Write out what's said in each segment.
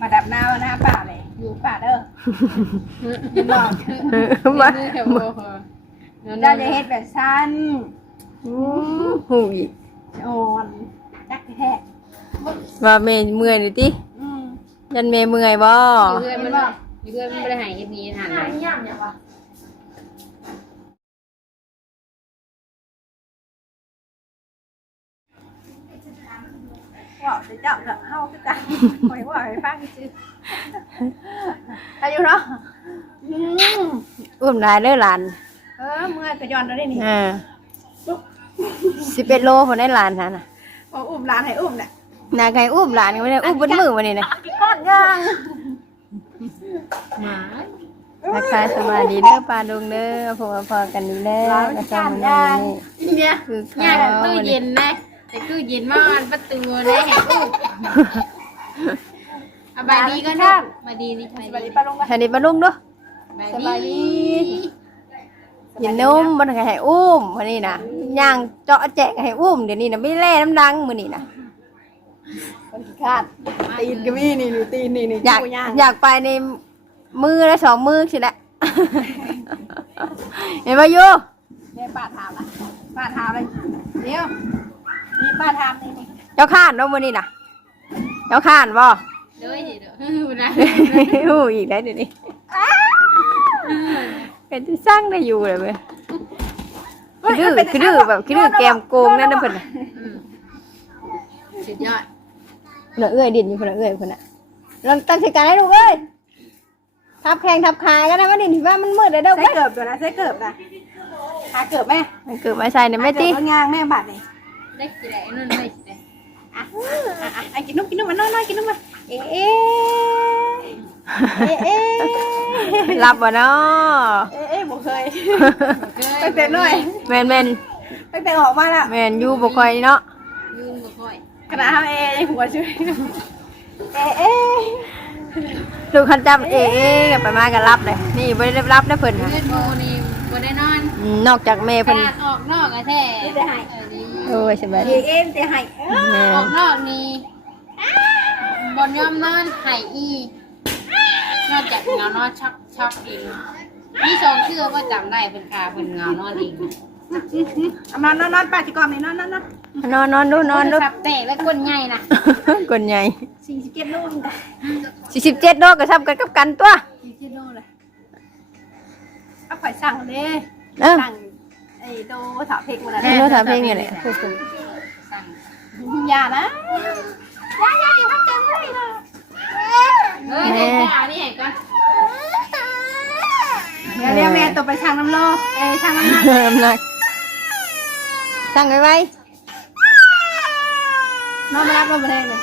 มาดับน้ำนะป่าเลยอยู่ป่าเด้อบอก มา เราจะเฮ็ดแบบสั้น หูอีก อ่อนจักแท้ ว่าเมย์เมื่อยดิติยันเมย์เมื่อยบ่ อยู่เพื่อนมันอยู่เพื่อนมันไม่ได้หายเอ็ดนี้หันไหน ย่ำเนี่ยวะว่าจะเจ้าเถอะเข้าคือกันคอยว่าให้ฟังจื้ออายุเนาะ อุ้มได้เด้อหลาน เมื่อยก็ย้อนแล้วได้นี่ 11 โลคนได้หลานน่ะ พออุ้มร้านให้อุ้มเนี่ย นาใครอุ้มหลานก็ไม่ได้อุ้มบนมือวันนี้นะ ก้อนย่าง หมา ทักทายสวัสดีเด้อปลาดงเด้อพวกพอกันนี่แหละกระซ้ำนี่ เนี่ย คือ ย่า เขา งตู้เย็นนะแต่ตู้เย็นมากประตูเลยแหกตู้เอาใบดีก็ได้มาดีนี่ สวัสดีป้าลุงกัน สวัสดีปลาลุงเด้อ ใบดี กินนมมันให้อุ้มวันนี้นะย่างเจาะแจกให้อุ้มเดี๋ยวนี้นะไม่แล่น้ำดังมื้อนี้นะ คาดตีนก็มีนี่ตีนนี่ อยากไปในมือละ2 มือสิแหละ เห็นป่ะยู เนี่ยป้าถามละป้าถามเลยเดี๋ยวนี่ป้าถามนี่ เจ้าข้านเนาะมื้อนี้นะเจ้าข้านบ่ เด้อเด้อนะ อู้อีกได้เดี๋ยวนี้เป็นที่สร้างได้อยู่เลยเว้ยคือดื้อแบบคือดื้อแกมโกงนั่นน่ะเพิ่นน่ะ สุดยอด เอื้อยดินอยู่เพิ่นน่ะเอื้อยเพิ่นน่ะลองตั้งสติให้ลูกเอ้ยทับแข้งทับขากันนะมันดินที่ว่ามันมืดได้เด้อ ใส่ เว้ย เกิบตัวนะใส่เกิบนะหาเกิบแม่ มันเกิดมาใส่เนี่ยแม่ติ งางแม่บาดเลย ได้สิได้นั่นได้สิได้ อ่ะกินนุ่มมันน้อยกินนุ่มมาเอ๊ะ รับบ่เนาะ บ่เคยตั้งแต่น้อย แม่น ตั้งแต่ออกมาแล้ว แม่นอยู่บ่ค่อยเนาะ ยุ่งบ่ค่อย ขนาดทำยังหัวช่วย ลูกคันจำกันไปมากันรับเลยนี่บ่ได้รับได้เพิ่นค่ะ เล่นโมนี่บ่ได้นอน นอกจากแม่เพิ่น การออกนอกอะแท้ดี โอ้ยสบาย เอ็มแต่ให้ แม่ ออกนอกนี่บนยอมนอนไห้อีนอกจากเงานอนช็อกเองนี่สองเชื่อว่าจำได้เป็นคาเป็นเงานอนเอง เอามานอนป้าจิกอมนี่นอน นอนดู สับแตกและก้นใหญ่นะ คนใหญ่ 47โลนึง 47โลก็ซ้ำกันกับกันตัว 47โลเลยเอาข่อยสั่งเลย สั่งไอ้โตถาเพกมาแล้ว โลถามเพลงนี่แหละ สั่ง อย่านะอย่าอย่าทำเต็มเลยนะ เฮ้ยเดี๋ยวเอานี่ให้ก่อน เดี๋ยวแม่ตัวไปช่างน้ำโลช่างน้ำหนัก น้ำหนักสั่งไว้ นอนมารับนอนมาแรงเลย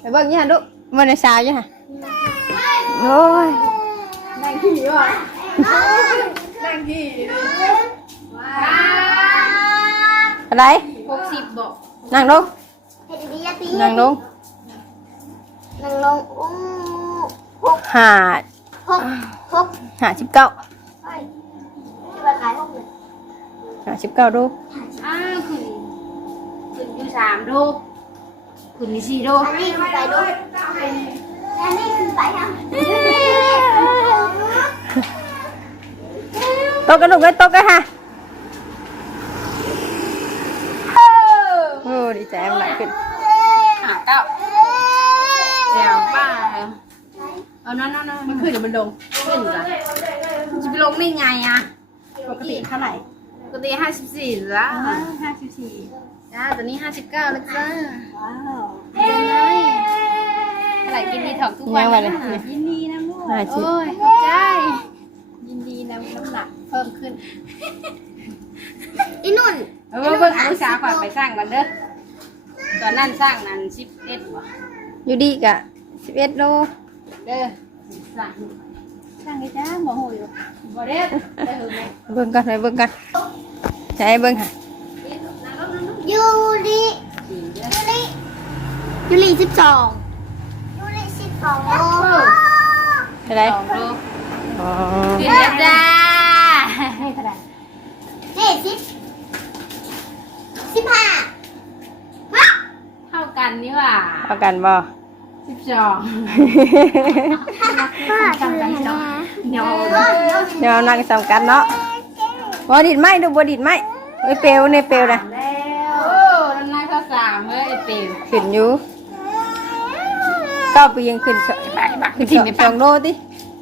ไปเบิ่งยี่หันลูกมันในสาวยี่หันโอ้ย นั่งขี่ว่ะนั่งขี่ อะไร 60บอก นั่งลงนั่งลง นั่งลงอู้ ห้า หก 59 ที่ว่าขายห้องเลย 59ลูก อ้าวขึ้นอยู่3ดูขึ้นอยู่4ดู อันนี้คือไปดูอันนี้คือไปทำ โตกันลูกเลยโตกันฮะโอ้ดีใจมันหลายขึ้น 9แล้วป้าเอานั่น มันขึ้นหรือมันลง ขึ้นจ้ะจะไปลงได้ไงอ่ะ ปกติเท่าไหร่ ปกติ54แล้ว 54 จ้าตอนนี้59แล้วจ้า ว้าว เป็นไงอะไรกินดีถอกทุกวัน ยังไงเลย ยินดีนะลูก 50 โอ้ยขอบใจ ยินดีนะน้ำหนักเพิ่มขึ้น อีนุ่น เบิ่งเอาชาก่อนไปสร้างก่อนเด้อตอนนั้นสร้างนั้น11บ่ อยู่ดีกะ11โล เด้อสร้าง ช่างไอ้จ้าหมอโหอยู่ บ่เด้อได้เหรอแม่ เบิ่งกันไปเบิ่งกันใช้เบิ่งค่ะ ยูริยูริ12ยูริ12โล เท่าไหร่ 2โล อ๋อ ขึ้นแล้วจ้า ให้เท่าไหร่ 15 เท่ากันนี่หว่า ประกันบ่ จำกันเนาะเดี๋ยว เดี๋ยวนั่งสำกันเนาะบ่ดิดไหมดูบ่ดิดไหมไอ้เปลวในเปลวนะ โอ้น้ำลายข้าวสามเอ้ยไอ้ปิ่ว ขึ้นอยู่9 ปียังขึ้นขึ้นถิ่นไป2 โลติ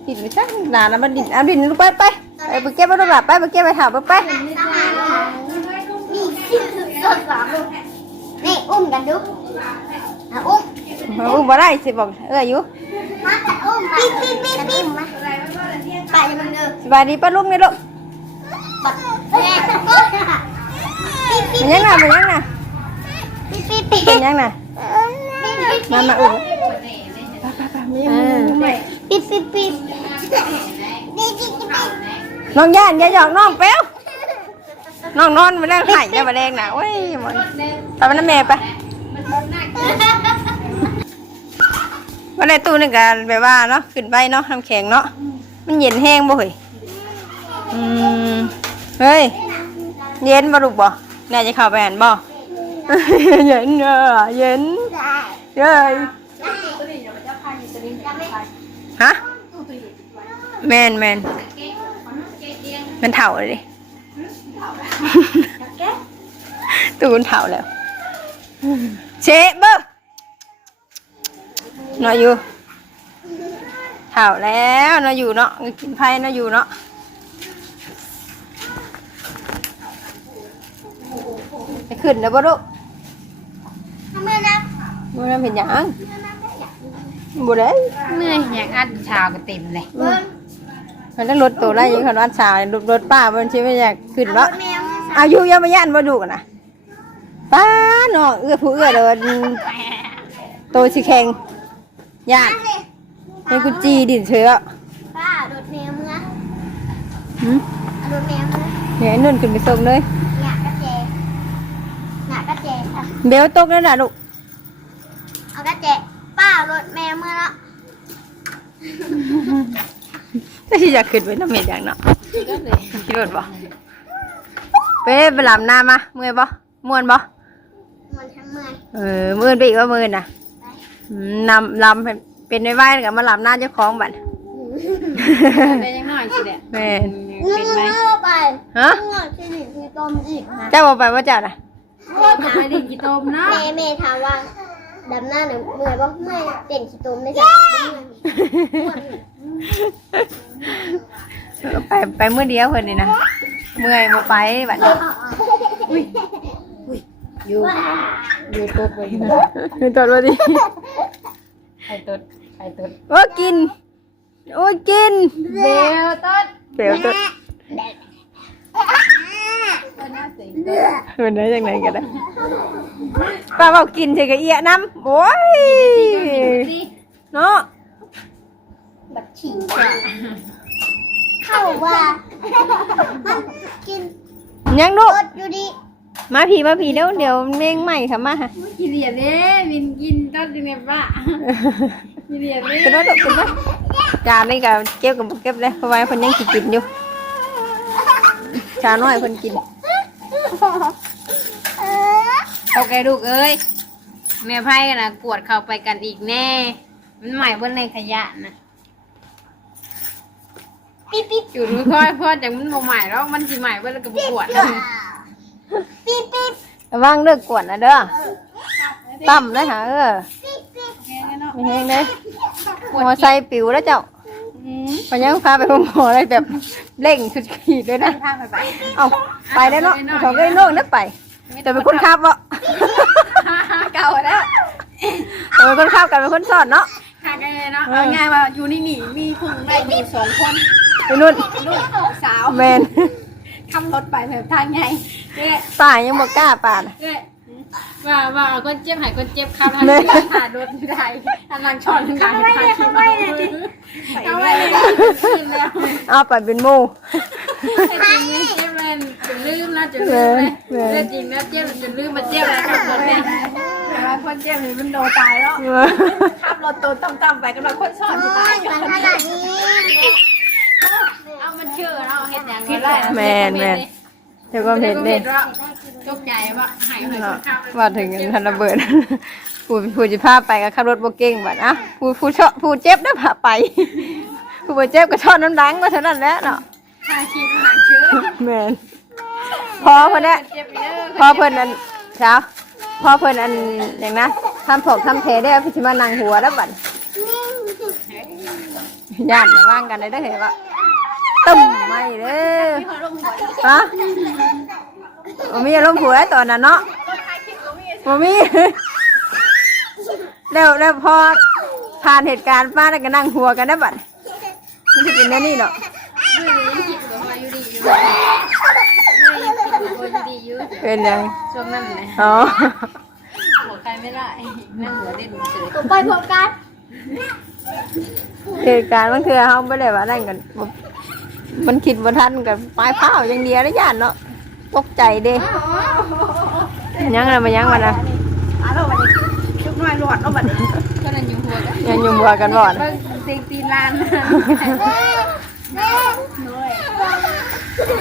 ดิดไปซะหนานะมันดิดเอาดิดลูกไปไปเก็บมาดูหลับไปเก็บไปถามไป นี่สดสามลูกนี่อุ้มกันดูอุ้ม อุ้มบ่ได้สิบอกอยู่ มาแต่อุ้มปิ๊บปิ๊บปิ๊บปิ๊บมาไปมันเด้อ สบายดีป้าลุงนี่ลูก บัดแม่ก็ปิ๊บปิ๊บ มันยังน่ะมันยังน่ะ ปิ๊บปิ๊บปิ๊บ เป็นยังน่ะมาอุ้ม ปิ๊บปิ๊บปิ๊บนี่จิ๊กจิ๊ก น้องย่านอย่าหยอกน้องเป้วน้องนอนมาแรงไห้จะมาแรงน่ะโอ้ยมันไปมันน้ำแม่ไปวันไหนตู้นี่กันแบบว่าเนาะขึ้นไปเนาะน้ำแข็งเนาะมันเย็นแห้งบ่เฮ้ยเฮ้ยเย็นบ่ลูกบ่แน่จะเข้าไปหันบ่ เย็นเย็นเย้ยฮะแมนมันเถ่าเลยดิ ตูนเถ่าแล้วเชฟเบอร์นอนอยู่เถ่าแล้วนอนอยู่เนาะกินไผ่นอนอยู่เนาะจะขึ้นแล้วบ่ลูก ทำไมนะ บ่ได้เป็นหยังบ่ได้ เมื่อยอยากอัดชาวก็เต็มเลย มันต้องรถตัวได้ยังคันว่าชาวรถป้ามันสิไม่อยากขึ้นเนาะ แมว อายุยังไม่ย่านบ่ดูกันนะป้าเนาะผู้เดินโตสิแข็งย่านให้กูจีดินเชื้อ ป้าโดดแมวมึงอะ หืม โดดแมวมึง เนี่ยนุ่นขึ้นไปส่งเลย หนักกระเจหนักกระเจค่ะ เบลตกแล้วนะลูก เอากระเจป้าโดดแมวมึงละ ถ้าสิอยากขึ้นไปน้ำเม็ดอย่างเนาะคิดว่าบ่ไปลำหน้ามาเมื่อยบ่ม่วนบ่ มันทั้งเมือง มื่นไปอีกว่ามื่นน่ะนำลำเป็นไว้ๆกับมาลำหน้าเจ้าของบัด ได้ยังน้อยสิเด็ด แม่น เป็นไหม ไป ฮะ เงาที่หนึ่งคือต้มอีกนะ เจ้าบอกไปว่าเจ้าน่ะ ไปดินกี่ต้มเนาะ แม่ถามว่าดำหน้าหนึ่งเมื่อยบ่เมื่อยเต้นขี้ต้มได้จ้ะ ไปเมื่อเดียวเพิ่นนี่นะเมื่อยบ่ไปบัดนี้ อยู่ตดไปอยู่ ตดว่าดิ ใครตด โอ้กินโอ้กิน เบลตด เปลวตดมันได้จังไหนกันได้ป้าบอกกินใส่กระเอียน้ำโอ้ยเนาะ บัดฉี่เข้าว่ามันกิน ยังลูก รถอยู่ดี มาผีเดี๋ยวเม่งใหม่ค่ะมาค่ะ กินเหรียญเด้วินกินตดอยู่ในบ้ากินเหรียญเด้ เป็นว่าลูกเป็นว่าการนี่ก็เก็บกับเก็บเลยเพราะว่าเพิ่นยังสิกินอยู่ชาน้อยเพิ่นกิน เอาไกลูกเอ้ยแม่ไพ่กันนะกวดเข้าไปกันอีกแน่ มันใหม่บนในขยะนะ ปิ๊บปิ๊บ จุดมือค่อยพอจากมันบ่ใหม่แล้วมันสิใหม่เบิ่แล้วก็บ่กวด ปิ๊บปิ๊บ ระวังเลิกกวนนะเด้อต่ำเลยหาปิ๊บปิ๊บ ไม่แห้งเลยมอไซค์ปิวแล้วเจ้าไปยังพาไปหมออะไรแบบเร่งสุดขีดเลยนะเอาไปได้เนาะสองก็ได้โน่นนึกไปแต่เป็นคนขับวะ เก่าแล้ว เป็นคนขับกันเป็นคนสอนเนาะ ค่ะแกเนาะเอาง่ายว่าอยู่นี่มีพึ่งได้อยู่2 คน ไปนู่น ลูกสาว แมน ขับรถไปแบบทางไงเด้ ป่ายังบอกกล้าป่านะ เด้ว่าคนเจ็บหายคนเจ็บครับทันทีหาโดนได้ทันลังชอนทันลังทายคิดว่าเอาไว้เลยขึ้นแล้ว เอาไปเป็นหมู จริงเจ็บเลยจนลืมนะจนลืมเลยเรื่องจริงนะเจ็บจนลืมมาเจ็บแล้วครับคนเนี่ย แต่ว่าคนเจ็บนี่มันโดนตายแล้วขับรถตัวต่ำๆไปกำลังคนสอนที่ตายอยู่ มันขนาดนี้ เอามันเชื่อเนาะเห็นอย่างนี้ได้ แมนเดี๋ยวก็เห็นเด้ ตกใจว่าหายคนข้าว ว่าถึงทันระเบิด ผู้จะพาไปก็ขับรถบ่เก่งบัดนะผู้เจ็บได้พาไป ผู้บ่เจ็บก็ชอนน้ำดังก็เท่านั้นแหละเนาะ ถ่ายคลิปหนังเชื้อ แม่นพอเพิ่นน่ะ เจ็บเด้อ พอเพิ่นอันเช้าพอเพิ่นอันอย่างนะทำถกทำแผลได้พี่สิมานั่งหัวแล้วบัดญาติอย่าว่างกันเลยได้อเห็นว่าตึ้มไม่เด้อ มีคนลงหัวอยู่ ฮะบ่มีอารมณ์ผัวตอนนั้นเนาะ ถ่ายคลิปก็มี บ่มี แล้วพอผ่านเหตุการณ์ป้าแล้วก็นั่งหัวกันได้บัดมันจะเป็นแน่นี่เนาะ ไม่ได้ยังคิดว่ามาอยู่ดีอยู่ไม่ยังคิดว่าอยู่ดีอยู่ เป็นยัง ช่วงนั้นเลย อ๋อ หัวใครไม่ได้นั่งหัวเด่นเฉย ไปพร้อมกัน เหตุการณ์มันคือเฮาบ่ได้ว่านั่นกันบ่มันคิดบ่ทันกับปลายเผาอย่างเดียวนะญาติเนาะตกใจเด้ยังน่ะมายังมันน่ะ เราบัดนี้ชุกน้อยหลอดเราบัดนี้ ก็นั่นอยู่หัวกัน ยังยุ่มหัวกันบ่อน เบิ่งเสียงตีนลาน ด้วย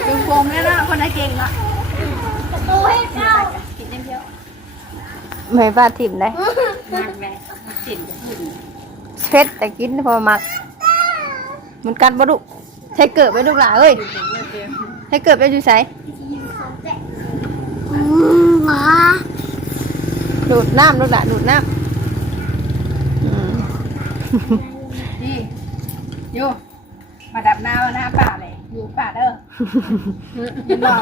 ดูโฟมแล้วเนาะคนน่ะเก่งเนาะ ประตูให้เข้า กินอย่างเดียว ไม่ป้าถิ่มได้ มากแม่สินหุ่น เผ็ดแต่กินพอมัก มันกัดบ่ดุใช้เกิดไปลูกหล่ะเอ้ยใช้เกิดไปอยู่ไส หมา ดูดน้ำลูกหล่ะดูดน้ำอืม นี่อยู่มาดับหน้าป่าเลยอยู่ป่าเด้อยินบอก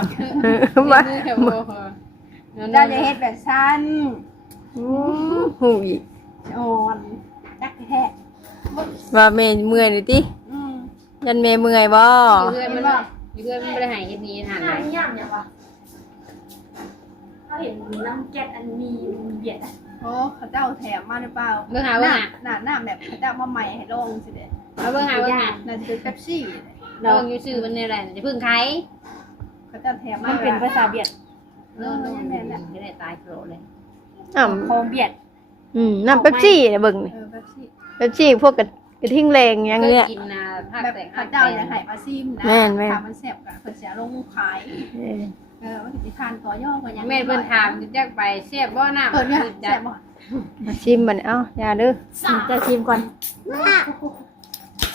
มา แถวโบเหรอ เราจะเฮ็ดแบบสั้น หูอีก อ่อนจักแท้ ว่าเมย์เมื่อยนี่ติ อืม ยันเมย์เมื่อยบ่ อยู่เพื่อนมันอยู่เพื่อนมันไม่ได้หายเฮ็ดนี้ทานไหน ย่ำเนี่ยวะเขาเห็นน้ำแก๊สอันมีเบียดอ่ะ โอ้เขาเจ้าแถมมาหรือเปล่า เบิ่งหาเบิ่งหา หน้าแบบเขาเจ้ามาใหม่ให้ลงสิเด้ เอาเบิ่งหาเบิ่งหา น่าจะเป็นเป๊ปซี่ เราอยู่ชื่อมันในอะไรจะพึ่งใคร เขาเจ้าแถมมา มันเป็นภาษาเบียด เออนั่นแหละจะได้ตายโผล่เลย อ้าว โคมเบียด น้ำเป๊ปซี่น่ะเบิ่งนี่ เป๊ปซี่ เป๊ปซี่พวกกระทิ่งแรงอย่างเงี้ย กินนาภาค แบบ แต่ง เขาเจ้าอยากให้มาซิมนะ แม่นแม่น ถามมันแซ่บกับเพิ่นเสียลงขาย ว่าสิทานต่อย่อก็ยัง แม่เพิ่นถามจะไปเสียบบ่น้ำ เปิดเนี่ย จั แซ่ ด บบ่ มาชิมมันเอ้าอย่าเด้อ จะชิมก่อน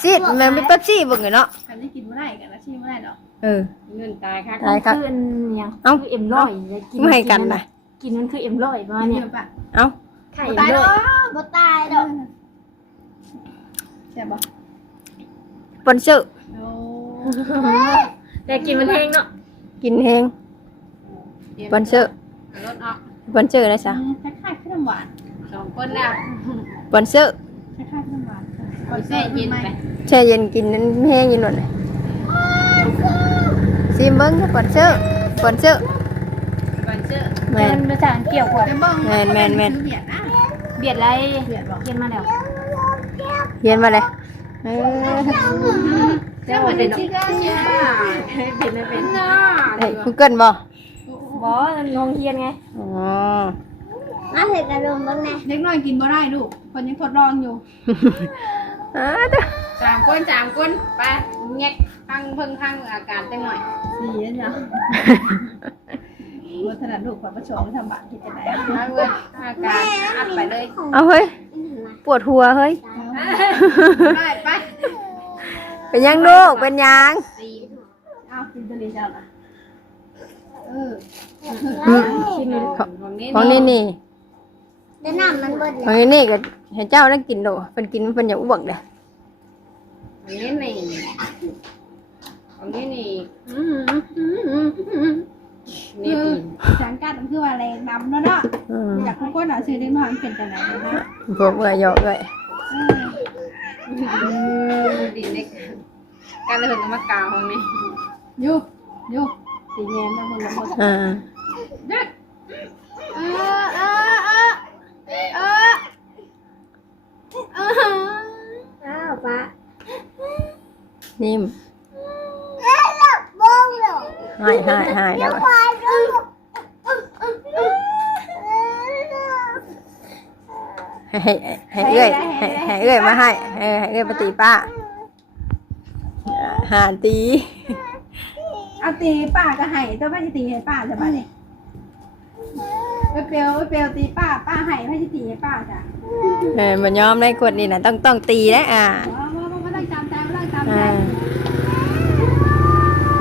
ซิดมันเป็นเป๊ปซี่เบิ่งเลยเนาะ คันได้กินบ่ได้กันนะชิมบ่ได้ดอก เออ เงินตายค่ะ ได้ครับ คืออันยัง เอ้า คือเอ็มร้อยเลย ไม่ให้กันนะ กินมันคือเอ็มร้อยมา เนี่ เนี่ย ย ปะ เอ้า ไข่ ตาย เอ็ม ด ร้ อ อย ก บ่ตายดอก แซ่บบ่ สปอนเซอร์ โอ้ แต่กินมันแห้งเนาะ กินแฮงสปอนเซอร์ รถออก สปอนเซอร์นะจ๊ะ คล้ายๆขนมหวาน 2คนแล้ว สปอนเซอร์ คล้ายๆขนมหวาน คอยแซ่เย็นไป แช่เย็นกินนั้นแห้งอยินหมดเลยซิมเบิ้งสปอนเซอร์สปอนเซอร์ ก่อนเชื่อ แม แต่ น มันภาษาเกี่ยวกว่า เดี๋ยวเบิ่ง แม่นแม่นแม่น เบียดนะ เบียดไร เบียดบ่ เย็นมาแล้ว เย็นมาเลยเออ เจ้ามันเป็นชื่อกันเนี่ยเป็นไม่เป็นน่า เฮ้ยกูเกิลบ่ บองงเฮียนไง อ๋อ น่าเห็นกระดมบ้างไง เด็กน้อยกินบ่ได้ลูกคนยังทดลองอยู่ อ่าเด้อ 3 คนไปแงกพังเพิ่งพังอาการเต็มหน่อย สีแล้วจ้ะว่าถนัดลูกกว่าประชงทำบาปที่จะไหน พังเลยอาการอัดไปเลย เอาเฮ้ยปวดหัวเฮ้ย ไปไป เป็นยังลูกเป็นยัง ตี อ้าวกินตัวนี้จ้าล่ะเออ ชิ้นนึงของนี้ ของนี่นี่ แต่น้ำมันเบิด ของนี่นี่ก็ให้เจ้าได้กินโดเป็นกินเป็นอย่าอ้วกเด้อ ของนี้นี่ของนี้นี่นี่ตี จานกัดมันคือว่าแรงดำเนาะเนาะ อืม อยากทุกคนอ่ะซื้อเด็กน้อยมันเป็นจังไหนนะ พวกเมื่อยเยอะเลย ตีเล็กการเลยก็มากาวของนี้ อยู่อยู่สีแงนนะมึงละมึง อ่า อ้าวป้า นิ่ม บ้องเหรอ ให้แล้วว่ะให้เอื้อยให้เอื้อยมาให้ให้เอื้อยมาตีป้าหาตี เอาตีป้าก็ให้ตัวไม่จะตีให้ป้าจะมาเนี่ย เปรียวตีป้าให้ให้ตีให้ป้าจ้ะ มันยอมได้กดนี่นะต้องตีได้ไม่ต้องจำใจไม่ต้องจำใจ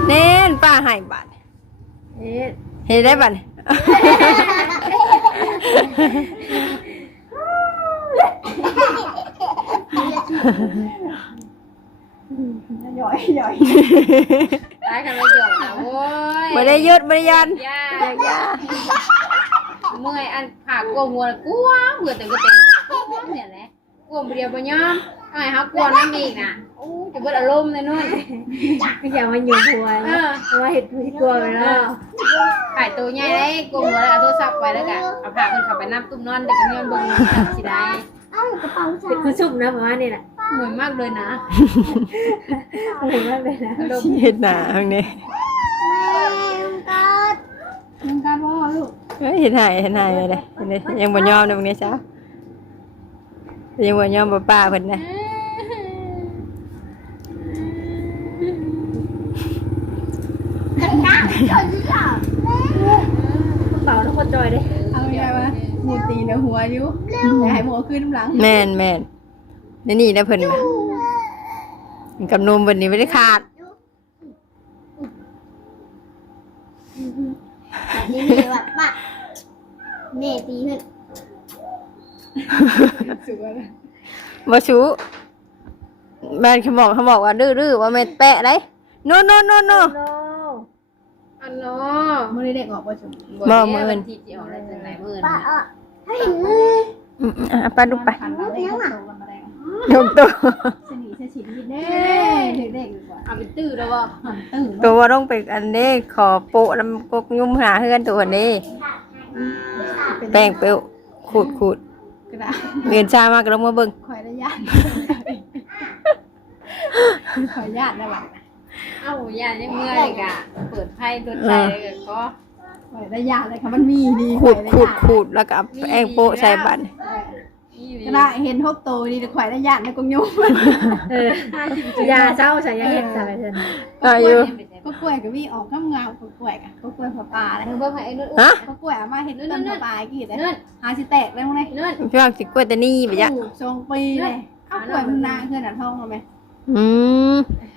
เน้นป้าให้บัตรเห็นได้บัตร ย่อย ตายกันเลยจบนะโว้ย ไม่ได้ยืดไม่ได้ยัน ย่าเมื่อยอันผ่ากลัวมัวกลัวเบื่อแต่ก็เป็นเนี่ยแหละกลัวเดียวบ่ยอมทำไมเขากลัวนั่นอีกน่ะโอ้จะเบิดอารมณ์เลยนู่น ไม่อยากมาอยู่หัวเพราะว่าเห็ดที่กลัวไปแล้ว ขายตัวใหญ่ได้กลัวมัวแล้วเอาโทรศัพท์ไว้แล้วกันเอาผ้ามันเข้าไปนับตุ้มนอนเด็กกันย้อนเบิ่งสิได้ เอ้ากระเป๋าชา คือชุบนะประมาณนี้แหละ เหมือนมากเลยนะ เหมือนมากเลยนะ เห็นหนาตรงนี้ มึงการว่าลูก เห็นหายเลยยังบ่ยอมตรงนี้จ้ายังบ่ยอมป้าเพิ่นนะ เป่าแล้วคนจอยเลยเอาไงวะหมูตีในหัวอยู่อย่าให้หัวขึ้นน้ำหลัง แม่นนี่นะเพิ่นกับนมเพิ่นนี่ไม่ได้ขาด นี่มีแบบปะเมตีขึ้น สวยเลย บ่ชูแม่เขาบอกว่าดื้อว่าแม่แปะได้โน อันเนาะ มือเด็กออกประชุม วันที่จะออกอะไรจากไหนมื่น ปะถ้าเห็นมือ ไปดูไป ผ่านมาได้ก็โตกันมาได้ ยกตัว สนิทสชิดนิดเด้เด็กดีกว่า เอาไปตื้อแล้วบ่ ตื่น ตัวต้องไปอันนี้ขอโปะแล้วกกยุ่มหาเฮือนตัวนี้แป้งเปรี้ยวขูด กระดาษ เงินช้ามากก็ลงมาเบิ่ง คอยได้ญาติขอญาติได้หรอ เอ้าย่าเนี่ยเมื่อยกะเปิดไพ่โดนใจเลยก็ คอยได้ญาติเลยค่ะมันมีดี ขูดแล้วก็แป้งโปะใส่บัตร กระดาษเห็นพวกโตดีแต่คอยได้ญาติในกงยุ่มยาเจ้าใส่ยาเห็ดใส่เถอะ อยู่ ก็กล้วยกับวี่ออกข้ามเงาก็กล้วยกับก็กล้วยผักปลาเลย มึงเบิ่งให้ไอ้นุ่น ฮะ ก็กล้วยเอามาเห็ดต้นผักปลากี่แต่หาสิแตกเลยมั้งเลย นุ่น พี่ว่าสิกล้วยแต่นี่ไปจ้ะ ทรงปีเลยเอากล้วยมันนาเพื่อนอ่ะท้องเอาไหม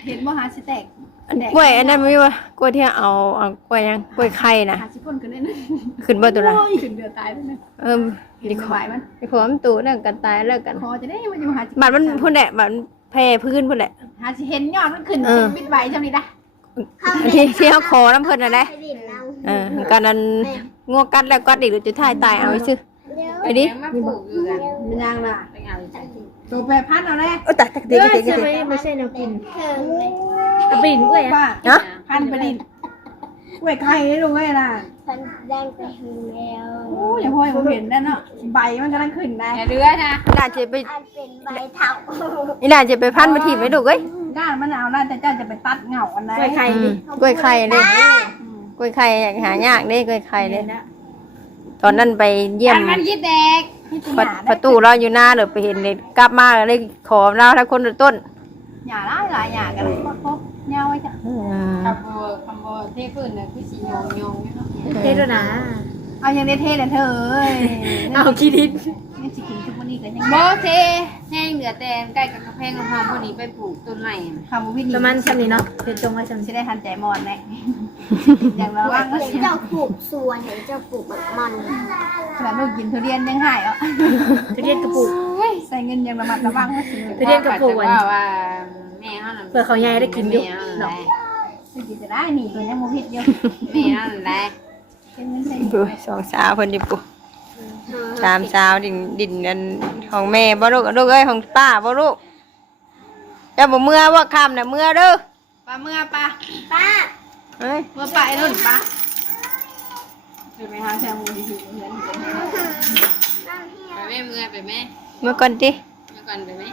เห็นว่าหาสิแตก กล้วยอันนั้นไม่ว่ากล้วยที่เอากล้วยยังกล้วยไข่นะ หาสิพ่นกันได้นะ ขึ้นบ่ตัวนั้น ขึ้นเดือดตายไปเลย ดี ส ขอบ ายมัน ดีขอมตัวนั่นกันตายแล้วกัน คอจะได้มันอยู่หาสิ บัตรมันพุ่นแหละบัตรแพ้พื้นพุ่นแหละ หาสิเห็นยอดมันขึ้นบิดใบจำนี้ได้ ที่เขาขอน้ำเพิ่นน่ะนะ ไปดินเรา การนั้นงัวกัดแล้วกัดอีกหรือจะถ่ายตายเอาซื่อไปดิ มาปลูกอยู่กัน มันยังล่ะ ไปเอาใจ ตัวแปรพันเอาเลย ตัดตักเด็ก ไม่ใช่แนวกิน เถิงเลย กระปิ่นกล้วยป้า นะ พันไปดินกล้วยไข่ได้ลงไว้ล่ะ พันแดงไปหึงแล้ว โอ้ยพ่อผมเห็นได้เนาะใบมันกำลังขึ้นได้ อย่าเลือนะ น่าจะไป อันเป็นใบเถา นี่น่าจะไปพันมาถีบไว้ดูเอ้ย ก้านมันเอาน่าจะเจ้าจะไปตัดเหงาอันไหน กล้วยไข่เลยกล้วยไข่หายากเด้กล้วยไข่เลยตอนนั้นไปเยี่ยม มันคิดแดก ประตูเราอยู่หน้าเดี๋ยวไปเห็นเลยกลับมาเลยขอเราถ้าคนต้น หยาหลายหยากันเลยพบเงาไว้จ้ะ คำโบเท่ขึ้นน่ะคือสียองยองเนาะ เทด้วยนะเอาอย่างได้เทเลยเธอเอาขี้ดินนี่สิกินทุกวันนี้กันยัง โบเทแห้งเหลือแต่ใกล้กับกระแพงกระพองพวกนี้ไปปลูกต้นใหม่ คำวิธีประมาณชั้นนี้เนาะเป็นตรงไว้ชั้นจะได้ทันใจมอนแน่อย่างเราว่างก็ เห็นเจ้าปลูกสวนเห็นเจ้าปลูกแบบมัน ขนาดลูกกินทุเรียนยังหายอ่ะทุเรียนกระปุกใส่เงินยังระมัดระวังก็ซื้อ ทุเรียนกระปุกว่าแม่เขาเพื่อเขาใหญ่ได้กินอยู่เนาะ กินจะได้หนีตัวนี้โมพิษเยอะ แม่เขาแหละ เป็นเงินใส่ ดูสองสาวเพิ่นดิปุ๊สามสาวดินกันของแม่บ่ลูกลูกเอ้ยของป้าบ่ลูกเจ้าบ่เมื่อว่าค่ำน่ะเมื่อเด้อ ปลาเมื่อปลา ป้า เฮ้ย เมื่อปลาไอ้นุ่นปลาคือไปหาแซมมูดีทีเงิน ไปแม่เมื่อไปแม่ เมื่อก่อนติ เมื่อก่อนไปแม่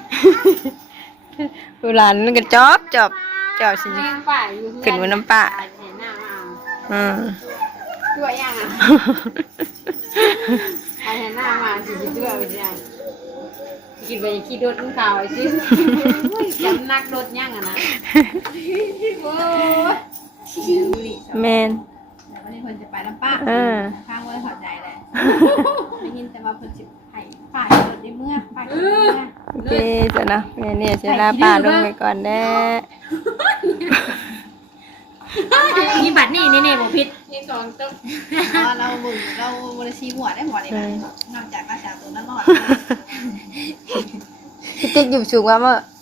เวลานั้นก็จอบสิ เลี้ยงป่าอยู่ ขึ้นมาน้ำป้า เห็นหน้ามา อืม ตัวย่างอ่ะเห็นหน้ามาสิตัวไปย่างกินไปขี้รถน้ำขาวไอ้ซิจำนักรถย่างอ่ะนะโอ้ย แมน วันนี้คนจะไปน้ำป้าข้างไว้ขอใจแหละ ได้ยินแต่ว่าเพิ่นสิให้ป้าเปิดในเมื่อป้าเปิดในเมื่อ โอเคจ้ะเนาะเนี่ยจะลาป้าลงไปก่อนแน่ มีบัตรนี่นี่บ่ผิดนี่สองต้อง เราบุญเราบริชีหัวได้หมดเลยนอกจากราชาตัวนั้นรอด พี่ติ๊กอยู่สูงว่า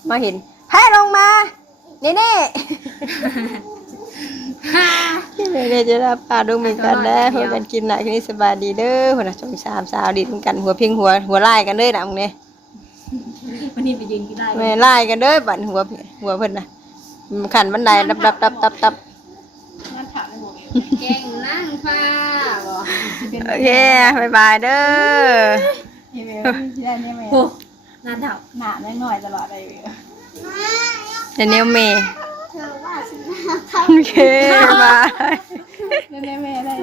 มาเห็นให้ลงมานี่นี่เนี่ยจะลาป้าลงไปก่อนแน่เพื่อกันกินหน่อยคืนนี้สบายดีเด้อคนน่ะ2 3สาวดีกันหัวเพียงหัวไล่กันเด้อนะมึงเนี่ย วันนี้ไปยืนที่ได้ แม่ไล่กันเด้อบัดหัวเพิ่นน่ะขันบันไดตับ นั่นถามในหมด เก่งนั่งฟ้าบ่ โอเคบ๊ายบายเด้อ ที่เวลที่ได้เนี่ยแม่ โอ้งานเถา หนาได้หน่อยตลอดเลยเวล เดี๋ยวนี้เมย์ เธอว่าฉันน่า โอเคบ๊ายบาย ได้แม่ได้